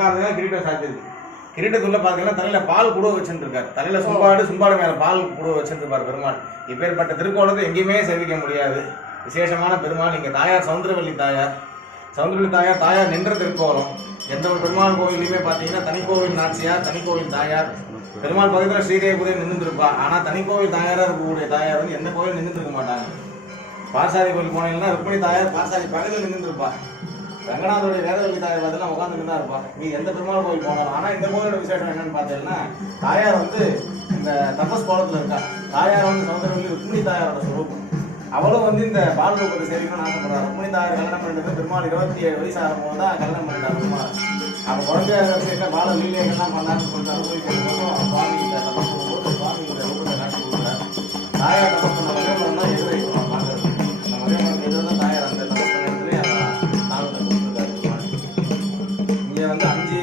தான் கிரீடம் சாத்தியிருக்கு கிரீட்டத்துள்ள பாத்தீங்கன்னா தலையில பால் கூட வச்சுட்டு இருக்காரு தலையில சும்பாடு சும்பாடு மேல பால் கூட வச்சுட்டு பெருமாள். இப்பேற்பட்ட திருக்கோலத்தை எங்கேயுமே சேவிக்க முடியாது. விசேஷமான பெருமாள் இங்க தாயார் சவுந்தரவல்லி தாயார். சவுந்தரவல்லி தாயார் தாயார் நின்ற திருக்கோலம். எந்த ஒரு பெருமாள் கோயிலையுமே பாத்தீங்கன்னா தனிக்கோவில் நாச்சியார் தனிக்கோவில் தாயார். பெருமாள் பக்கத்துல ஸ்ரீதேவிபுரம் நின்று இருப்பா ஆனா தனிக்கோவில் தாயாரா இருக்கக்கூடிய தாயார் வந்து எந்த கோவில் நின்று இருக்க மாட்டாங்க. பாசாரி கோயில் போனீங்கன்னா ருக்மணி தாயார் பாசாரி பக்கத்தில் நின்றுருப்பா. ரங்கநாதருடைய வேதவழி தாயார் பார்த்தீங்கன்னா உட்காந்துட்டு தான் இருப்பா நீ எந்த பெருமாள் கோயில் போனாலும். ஆனா இந்த கோயிலோட விசேஷம் என்னன்னு பார்த்தீங்கன்னா தாயார் வந்து இந்த தபஸ் கோலத்துல இருக்கா. தாயார் வந்து சௌந்தரவல்லி ருக்மிணி தாயாரோட சுரூபம். அவளும் வந்து இந்த பால் ரூபத்தை சேரிக்கணும்னு ஆசைப்படுறா. ருக்மிணி தாயார் கல்யாணம் பண்ணிட்டு பெருமாள் இருபத்தி ஏழு வயசு ஆகும்போது தான் கல்யாணம் பண்ணிட்டார் பெருமாள் அப்ப குழந்தையாக இருக்க பால லீலைகள்லாம் பண்ணான்னு வந்து அஞ்சு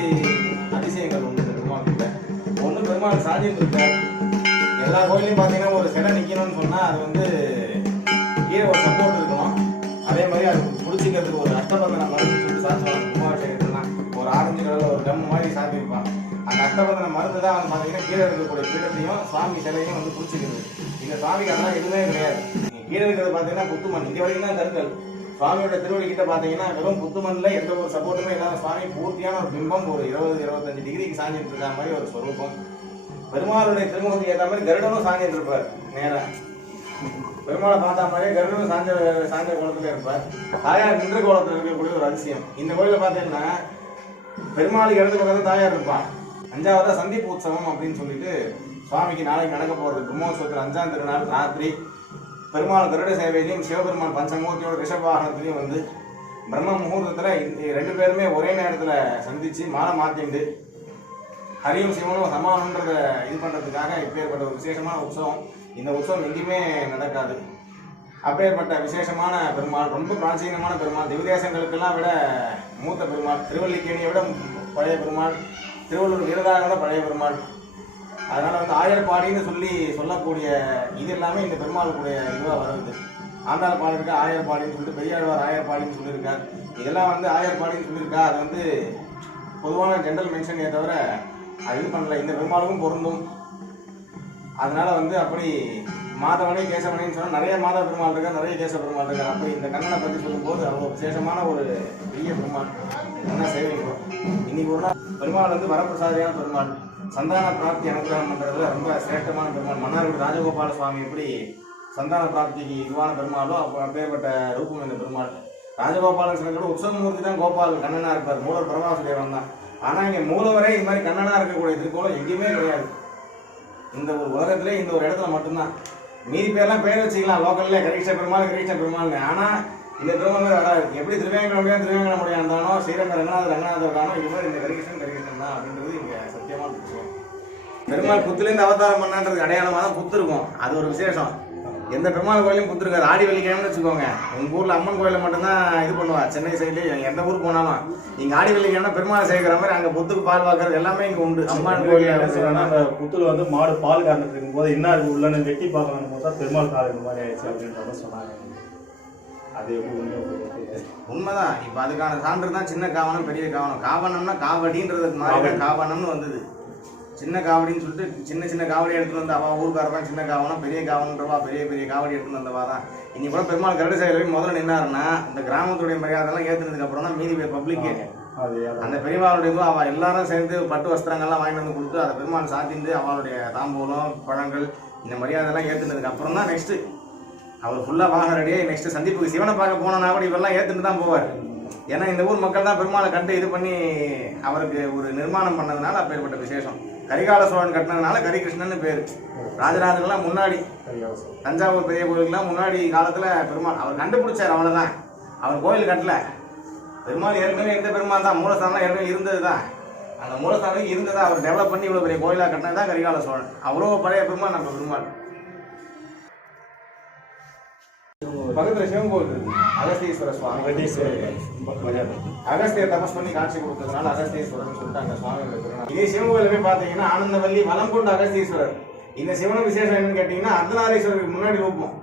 அதிசயங்கள் உண்டு பெருமாள் ஒன்று பெருமாள் சாதியம் இருக்கார் எல்லா கோயிலையும் பார்த்தீங்கன்னா ஒரு சிலை நிக்கணும்னு சொன்னால் அது வந்து கீழே ஒரு சப்போர்ட் இருக்கணும் அதே மாதிரி அது பிடிச்சிக்கிறதுக்கு ஒரு அஷ்டபந்தன மருந்து சொல்லிட்டு சாத்துவாங்க குமாரசேகரத்துலாம் ஒரு ஆரஞ்சு கலரில் ஒரு கம் மாதிரி சாப்பிடுவான் அந்த அஷ்டபந்தன மருந்து தான் வந்து பார்த்தீங்கன்னா கீழே இருக்கக்கூடிய பீடத்தையும் சுவாமி சிலையும் வந்து பிடிச்சிக்கிறது இந்த சுவாமிக்கு அதெல்லாம் எதுவுமே கிடையாது. நீங்க கீழே இருக்கிறது பார்த்தீங்கன்னா புத்துமண் இது வரைக்கும் தான் கருங்கல் சுவாமியோட திருவடி கிட்ட பாத்தீங்கன்னா வெறும் புத்துமண்ணில் எந்த ஒரு சப்போர்ட்டுமே இல்லாத சுவாமி. பூர்த்தியான ஒரு பிம்பம் ஒரு இருபது இருபத்தஞ்சு டிகிரிக்கு சாஞ்சிட்டு இருக்க மாதிரி ஒரு ஸ்வரூபம் பெருமாளுடைய திருமுகத்துக்கு ஏற்ற மாதிரி கருடனும் சாஞ்சிட்டு இருப்பார் நேரா. பெருமாளை பார்த்தா மாதிரியே கருடனும் சாஞ்ச சாஞ்ச கோலத்துல இருப்பார். தாயார் நின்று கோலத்துல இருக்கக்கூடிய ஒரு அதிசயம். இந்த கோயில பார்த்தீங்கன்னா பெருமாளுக்கு இடது பக்கத்துல தாயார் இருப்பான். அஞ்சாவதா சந்திப்பு உற்சவம் அப்படின்னு சொல்லிட்டு சுவாமிக்கு நாளைக்கு நடக்க போறது. பிரம்மோத்சவத்தில் அஞ்சாம் திருநாள் ராத்திரி. பெருமாள் கருட சேவையிலையும் சிவபெருமான் பஞ்சமூர்த்தியோட ரிஷபவாகனத்திலையும் வந்து பிரம்ம முகூர்த்தத்தில் ரெண்டு பேருமே ஒரே நேரத்தில் சந்தித்து மாலை மாற்றிண்டு ஹரியும் சிவனும் சமானன்றத இது பண்ணுறதுக்காக இப்பேற்பட்ட ஒரு விசேஷமான உற்சவம். இந்த உற்சவம் எங்கேயுமே நடக்காது. அப்பேற்பட்ட விசேஷமான பெருமாள் ரொம்ப பிராச்சீனமான பெருமாள் திவ்தேசங்களுக்கெல்லாம் விட மூத்த பெருமாள் திருவல்லிக்கேணியை விட பழைய பெருமாள் திருவள்ளூர் வீரதாரை விட பழைய பெருமாள். அதனால வந்து ஆயர்பாடின்னு சொல்லி சொல்லக்கூடிய இது எல்லாமே இந்த பெருமாளுக்குடைய இதுவாக வருது. ஆண்டாள் பாடியிருக்கா ஆயர்பாடின்னு சொல்லிட்டு பெரியாழ்வார் ஆயர்பாடின்னு சொல்லியிருக்கார். இதெல்லாம் வந்து ஆயர்பாடின்னு சொல்லியிருக்கா அது வந்து பொதுவான ஜென்ரல் மென்ஷனே தவிர அது இது பண்ணல. இந்த பெருமாளுக்கும் பொருந்தும். அதனால வந்து அப்படி மாதவனே கேசவனேன்னு சொன்னால் நிறைய மாத பெருமாள் இருக்கா நிறைய கேச பெருமாள் இருக்கா அப்படி இந்த கண்ணனை பற்றி சொல்லும்போது அவ்வளோ விசேஷமான ஒரு பெரிய பெருமாள். என்ன சேவிக்கிறோம் இன்னைக்கு ஒரு நாள் பெருமாள் வந்து வரப்பிரசாதியான பெருமாள். சந்தான பிராப்தி அனுகிரகம் பண்ணுறதுல ரொம்ப சிரேஷ்டமான பெருமாள் மன்னார்குடி ராஜகோபால சுவாமி எப்படி சந்தான பிராப்திக்கு இதுவான பெருமாளோ அப்போ அப்பேற்பட்ட ரூபம் இந்த பெருமாள் ராஜகோபாலன் கூட உற்சவமூர்த்தி தான் கோபால் கண்ணனா இருப்பார். மூலர் பிரபாசுதேவன் தான். ஆனால் இங்கே மூலவரே இது மாதிரி கண்ணனாக இருக்கக்கூடிய திருக்கோலம் எங்கேயுமே கிடையாது. இந்த ஒரு உலகத்திலே இந்த ஒரு இடத்துல மட்டும்தான். மீதி பேர்லாம் பேர் வச்சுக்கலாம். லோக்கல்ல கரிஷ்ண பெருமாள் கரிஷ்ண பெருமாள்னு. ஆனால் இந்த பெருமாள் மாதிரி வராது எப்படி திருவேங்கடம் முடியாது திருவேங்கடம் முடியாது இருந்தாலும் ஸ்ரீரங்க ரங்கநாத ரங்கநாதர் காணும் இது மாதிரி இந்த கரிகிருஷ்ணன் கரிகிருஷ்ணன் தான் அப்படின்றது இங்கே பெருமாள் புத்துலேருந்து அவதாரம் பண்ணான்றதுக்கு அடையாளமாக தான் புத்து இருக்கும் அது ஒரு விசேஷம். எந்த பெருமாள் கோயிலையும் புத்து இருக்காது ஆடி வெள்ளிக்கிழமைன்னு வச்சுக்கோங்க. உங்க ஊர்ல அம்மன் கோயிலில் மட்டும்தான் இது பண்ணுவா. சென்னை சைட்ல எந்த ஊருக்கு போனாலும். இங்க ஆடி வெள்ளிக்கிழமை பெருமாள் சேர்க்கிற மாதிரி அங்க புத்துக்கு பால் வாக்குறது எல்லாமே இங்க உண்டு. அம்மன் கோயில் அந்த புத்துல வந்து மாடு பால் கறந்துட்டு இருக்கும்போது என்ன இருக்கு உள்ளன்னு வெட்டி பார்க்கணும் போது பெருமாள் கால் இந்த மாதிரி ஆயிடுச்சு அப்படின்ற மாதிரி சொன்னாங்க. அது? உண்மைதான். இப்ப அதுக்கான சான்று தான் சின்ன காவனம் பெரிய காவனம் காவனம்னா காவடின்றது மாதிரி காவனம்னு வந்தது. சின்ன காவடின்னு சொல்லிட்டு சின்ன சின்ன காவடி எடுத்துகிட்டு வந்து அவ ஊருக்கார தான் சின்ன காவனம் பெரிய காவன்றவா பெரிய பெரிய காவடி எடுத்துகிட்டு வந்தவா தான். இன்னைக்கு கூட பெருமாள் கரடு சைடில் முதல்ல நின்னாருன்னா இந்த கிராமத்துடைய மரியாதைலாம் ஏற்றுனதுக்கு அப்புறம் தான் மீதி பேர் பப்ளிக் அது அந்த பெருமாளுடைய அவள் அவ எல்லாரும் சேர்ந்து பட்டு வஸ்திரங்கள்லாம் வாங்கிட்டு வந்து கொடுத்து அதை பெருமாள் சாத்திட்டு அவளுடைய தாம்பூலம் பழங்கள் இந்த மரியாதைலாம் ஏற்றுனதுக்கு அப்புறம் தான் நெக்ஸ்ட்டு அவர் ஃபுல்லாக வாகனம் ரெடியே நெக்ஸ்ட்டு சந்திப்புக்கு சிவனை பார்க்க போனோம்னா கூட இவெல்லாம் ஏற்றுட்டு தான் போவார். ஏன்னா இந்த ஊர் மக்கள் தான் பெருமாளை கண்டு இது பண்ணி அவருக்கு ஒரு நிர்மாணம் பண்ணதுனால அப்பேற்பட்ட விசேஷம். கரிகால சோழன் கட்டினதுனால கரிகிருஷ்ணன் பேர். ராஜராஜன்லாம் முன்னாடி தஞ்சாவூர் பெரிய கோயிலுக்குலாம் முன்னாடி காலத்தில் பெருமாள் அவர் கண்டுபிடிச்சார் அவ்வளோதான் அவர் கோயில் கட்டல. பெருமாள் ஏற்கனவே எந்த பெருமாள் தான் மூலஸ்தானம் ஏற்கனவே இருந்தது தான். அந்த மூலஸ்தானம் இருந்ததா அவர் டெவலப் பண்ணி இவ்வளோ பெரிய கோயிலாக கட்டினது தான் கரிகால சோழன். அவ்வளோ பழைய பெருமாள் நம்ம பெருமாள். பக்கத்துல சிவன் கோவில் இருக்கு அகஸ்தீஸ்வர சுவாமி. அகஸ்தியர் தபஸ் பண்ணி காட்சி கொடுத்ததுனால அகஸ்தீஸ்வரர்னு சொல்லிட்டு அந்த சுவாமி இதே சிவன் கோயில போய் பாத்தீங்கன்னா ஆனந்தவல்லி வலம் கொண்ட அகஸ்தீஸ்வரர். இந்த சிவன விசேஷம் என்னன்னு கேட்டீங்கன்னா அர்த்தநாரீஸ்வரருக்கு முன்னாடி ரூபம்.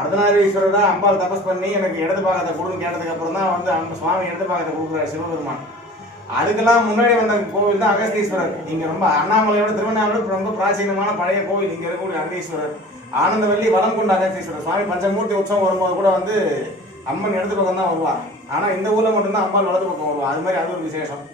அர்த்தநாரீஸ்வரர் தான் அம்பாள் தபஸ் பண்ணி எனக்கு இடது பாகத்தை கொடுன்னு கேட்டதுக்கு அப்புறம் தான் வந்து அந்த சுவாமி இடது பாகத்தை கொடுக்குறாரு சிவபெருமான். அதுக்கெல்லாம் முன்னாடி வந்த கோவில் தான் அகஸ்தீஸ்வரர். இங்க ரொம்ப அண்ணாமலையோட திருவண்ணாமலை ரொம்ப பிராச்சீனமான பழைய கோவில். இங்க இருக்கக்கூடிய அகஸ்தீஸ்வரர் ஆனந்தவல்லி வளம் கொண்ட அகத்தீஸ்வரர் சுவாமி பஞ்சமூர்த்தி உற்சவம் வரும்போது கூட வந்து அம்மன் இடது பக்கம் தான் வருவா ஆனா இந்த ஊர்ல மட்டும்தான் அம்பாள் வலது பக்கம் வருவா. அது மாதிரி அது ஒரு விசேஷம்.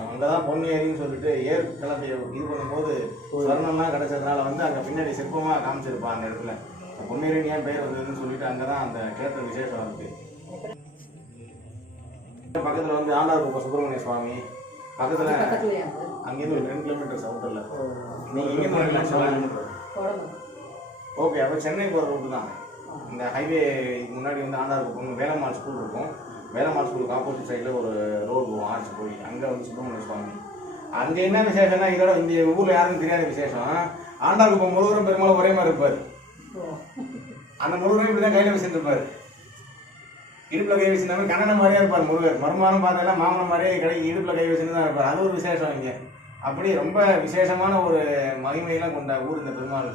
அங்கதான் பொண்ணு ஏரின்னு சொல்லிட்டு ஏர் கிளம்பி இது பண்ணும்போது ஸ்வர்ணம்லாம் கிடைச்சதுனால வந்து அங்க பின்னாடி சிற்பமா காமிச்சிருப்பா அந்த இடத்துல. பொன்னேரின் ஏன் பெயர் வந்ததுன்னு சொல்லிட்டு அங்கதான் அந்த கேட்ட விசேஷம் இருக்கு. பக்கத்துல வந்து ஆண்டார் சுப்பிரமணிய சுவாமி. பக்கத்துல அங்கேருந்து ஒரு ரெண்டு கிலோமீட்டர் சவுத்தர்ல நீங்க இங்க ரெண்டு லட்சம் ஓகே அப்போ சென்னை போகிற ரூட்டு தான். இந்த ஹைவே முன்னாடி வந்து ஆண்டார் இருக்கும் வேலம்மாள் ஸ்கூல் இருக்கும். வேலம்மாள் ஸ்கூலுக்கு ஆப்போசிட் சைடில் ஒரு ரோடு போகும் ஆர்ச் போய். அங்கே வந்து சுப்பிரமணிய சுவாமி. அங்கே என்ன விசேஷம்னா இதோட இந்த ஊரில் யாருக்கும் தெரியாத விசேஷம். ஆண்டாருக்கு இப்போ முருகரும் பெருமாளும் ஒரே மாதிரி இருப்பார். அந்த முருகரும் இப்படி தான் கையில் வச்சுட்டு இருப்பார் இடுப்பில் கை வச்சிருந்தாலும் கண்ணனை மாதிரியே இருப்பார் முருகர். மருமானம் பார்த்தா மாமனம் மாதிரியே கடை இடுப்பில் கை வச்சுன்னு தான் இருப்பார். அது ஒரு விசேஷம் இங்கே. அப்படி ரொம்ப விசேஷமான ஒரு மகிமையெல்லாம் கொண்ட ஊர் இந்த பெருமாள்